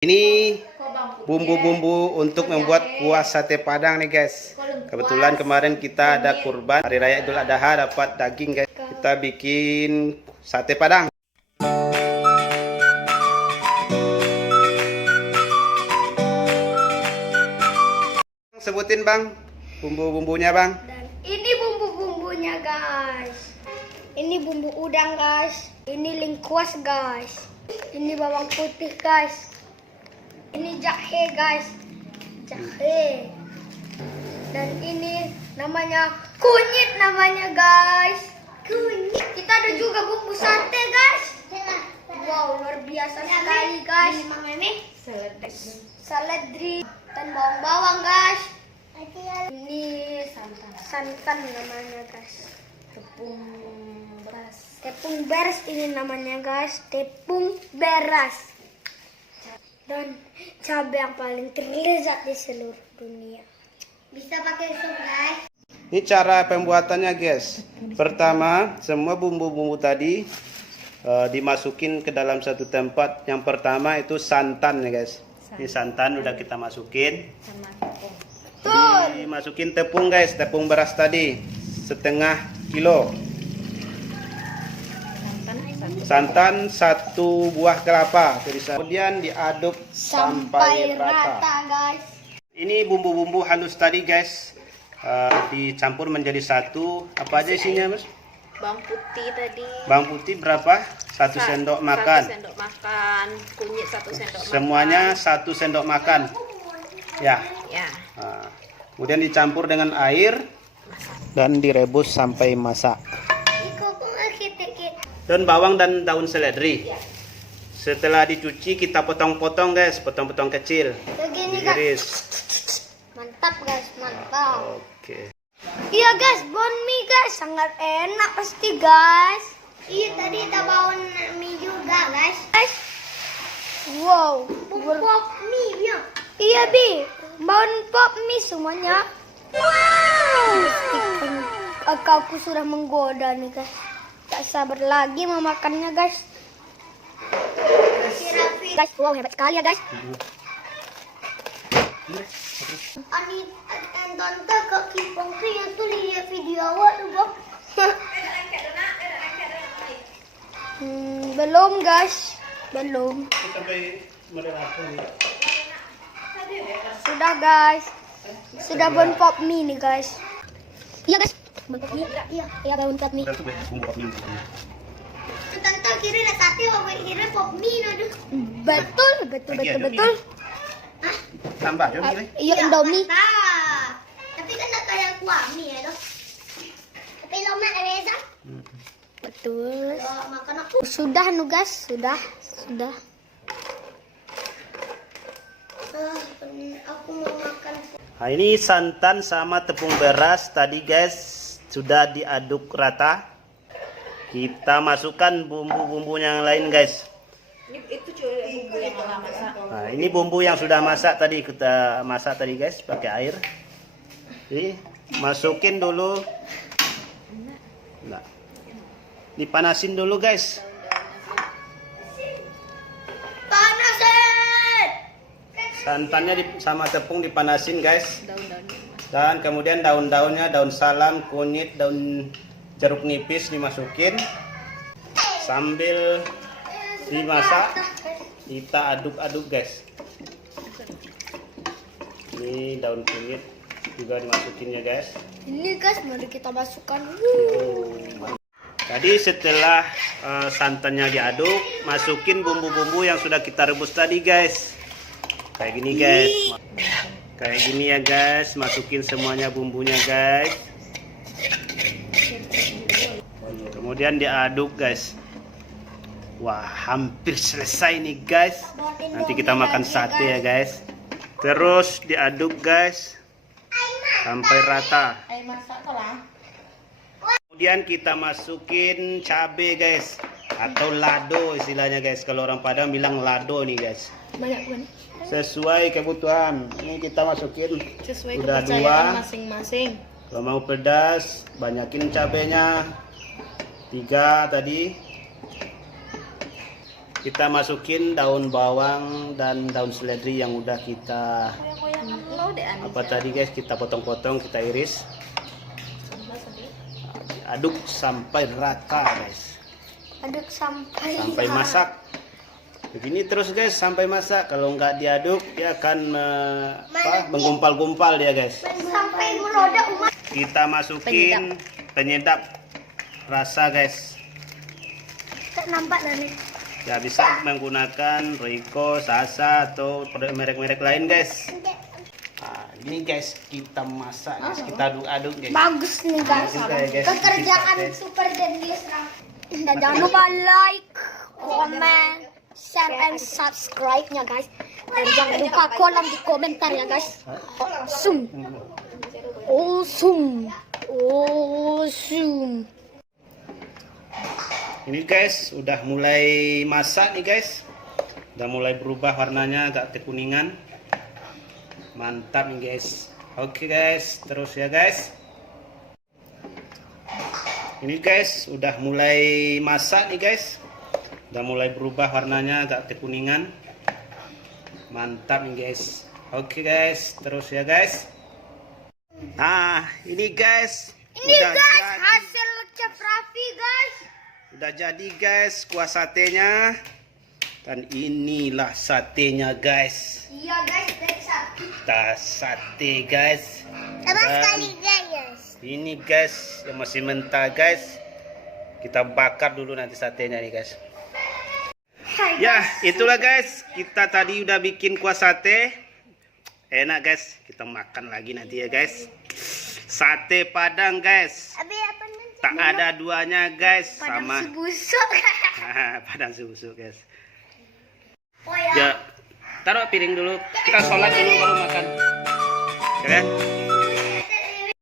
Ini bumbu-bumbu untuk membuat kuah sate Padang nih guys. Kebetulan kemarin kita ada kurban hari raya Idul Adha, dapat daging guys. Kita bikin sate Padang. Sebutin bang, bumbu-bumbunya bang. Dan ini bumbu-bumbunya guys. Ini bumbu udang guys. Ini lengkuas guys. Ini bawang putih guys. Ini jahe guys, jahe. Dan ini namanya kunyit namanya guys. Kunyit. Kita ada juga bumbu sate guys. Wow, luar biasa sekali guys. Ini seledri dan bawang-bawang guys. Ini santan namanya guys. Tepung beras ini namanya guys. Tepung beras. Dan cabai yang paling terlezat di seluruh dunia. Bisa pakai sup guys. Ini cara pembuatannya guys. Pertama, semua bumbu-bumbu tadi dimasukin ke dalam satu tempat. Yang pertama itu santan ya guys. Ini santan udah kita masukin. Dimasukin tepung guys, tepung beras tadi setengah kilo. Santan 1 buah kelapa. Kemudian diaduk sampai rata guys. Ini bumbu-bumbu halus tadi guys, dicampur menjadi satu. Apa aja isinya mas? Bawang putih tadi. Bawang putih berapa? 1 sendok makan. 1 sendok makan. Kunyit 1 sendok makan. Semuanya 1 sendok makan. Ya. Ya. Kemudian dicampur dengan air dan direbus sampai masak. Dan bawang dan daun seledri. Setelah dicuci kita potong-potong guys, potong-potong kecil. Begini Diiris. Mantap guys, mantap. Oke. Iya guys, bon mie guys, sangat enak pasti guys. Iya tadi kita bawa mie juga guys. Wow, pop mie ya. Iya bi, bawa pop mie semuanya. Wow, aku sudah menggoda nih guys. Tak sabar lagi memakannya guys. Guys, wow hebat sekali ya guys. Ani tante ke kipong yang tuh lihat video awal tuh bang. Belum guys, belum. Sudah guys, sudah bon pop mie nih guys. Iya guys. Iya, bawang pop mie. Tante kira ada sate, kira pop mie aduh. Betul. Hah? Tambah dong ini. Iya, Indomie. Tapi kan ada kayak kuah mie ya, dong. Tapi lo mak Reza. Betul. Makan aku. Sudah nugas, sudah. Aku mau makan. Nah, ini santan sama tepung beras tadi guys sudah diaduk rata. Kita masukkan bumbu-bumbu yang lain guys. Itu cuy bumbu yang lama masak. Nah, ini bumbu yang sudah masak tadi, kita masak tadi guys pakai air. Jadi masukin dulu. Nah, dipanasin dulu guys. Panasin. Santannya sama tepung dipanasin guys. Daun-daunnya. Dan kemudian daun-daunnya, daun salam, kunyit, daun jeruk nipis dimasukin. Sambil dimasak, kita aduk-aduk guys. Ini daun kunyit juga dimasukinnya guys. Ini guys, mari kita masukkan. Tadi setelah santannya diaduk, masukin bumbu-bumbu yang sudah kita rebus tadi guys. Kayak gini guys. Kayak gini ya guys, masukin semuanya bumbunya guys. Kemudian diaduk guys. Wah, hampir selesai nih guys. Nanti kita makan sate ya guys. Terus diaduk guys sampai rata. Kemudian kita masukin cabai guys, atau lado istilahnya guys. Kalau orang Padang bilang lado nih guys. Banyak banget. Sesuai kebutuhan. Ini kita masukin. Sesuai Udah kepercayaan 2. masing-masing. Kalau mau pedas, banyakin cabenya. 3 tadi. kita masukin daun bawang dan daun seledri yang udah kita Lo deh apa tadi guys, kita potong-potong, kita iris, aduk sampai rata guys, Aduk sampai masak. Begini terus guys sampai masak. Kalau nggak diaduk dia akan menggumpal-gumpal dia guys. Sampai meroda umat. Kita masukin penyedap rasa guys. Tak nampak dah nih. Ya bisa menggunakan Royco, Sasa atau merek-merek lain guys. Nah, ini guys kita masak guys, kita aduk-aduk guys. Bagus nih guys. Guys, Pekerjaan kita, guys. super genius. Dan jangan lupa like, comment, share, and subscribe-nya guys. Dan jangan lupa kolom di komentar ya guys. Awesome. Awesome. Awesome. Ini guys udah mulai masak nih guys. Udah mulai berubah warnanya agak kekuningan. Mantap nih guys. Oke guys, terus ya guys. Ini guys udah mulai masak nih guys. Udah mulai berubah warnanya agak kekuningan. Mantap nih guys. Oke guys, terus ya guys. Nah, ini guys. Ini guys hasil Chef Raffi guys. Udah jadi guys kuah satenya. Dan inilah satenya guys. Iya guys, dari satu. Kita sate guys. Tambah Dan sekali guys. ini guys yang masih mentah guys. Kita bakar dulu nanti satenya nih guys. Hai Ya itulah guys. Kita tadi udah bikin kuah sate. Enak guys. Kita makan lagi nanti ya guys. Sate Padang guys. Abi apa nih? Tak ada duanya guys. Padang Sama si busuk. Padang si busuk guys. Oh ya. Ya, taruh piring dulu. Kita sholat dulu baru makan. Ya kan?